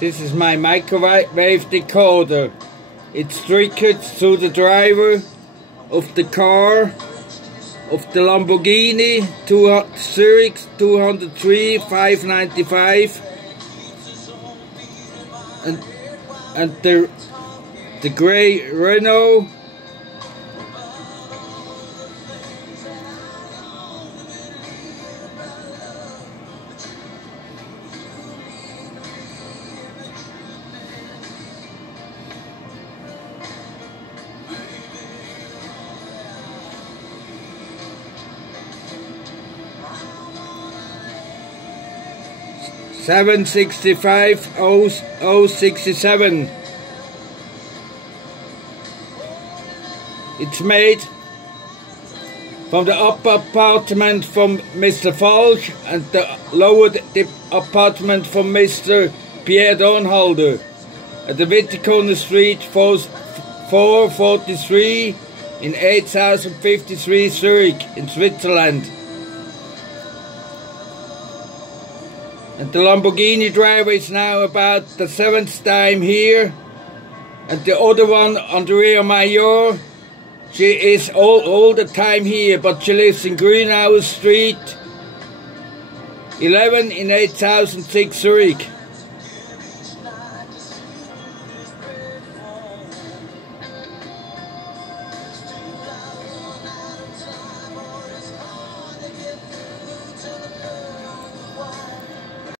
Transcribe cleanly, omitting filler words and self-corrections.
This is my microwave decoder. It's triggered to the driver of the car of the Lamborghini Zurich 203 595 and the grey Renault . 765-067. It's made from the upper apartment from Mr. Falk and the lower apartment from Mr. Pierre Dornhalder at the Wittikorner Street 443 in 8053 Zurich in Switzerland. And the Lamborghini driver is now about the 7th time here. And the other one, Andrea Major, she is all the time here, but she lives in Grünauer Street 11 in 8006 Zurich.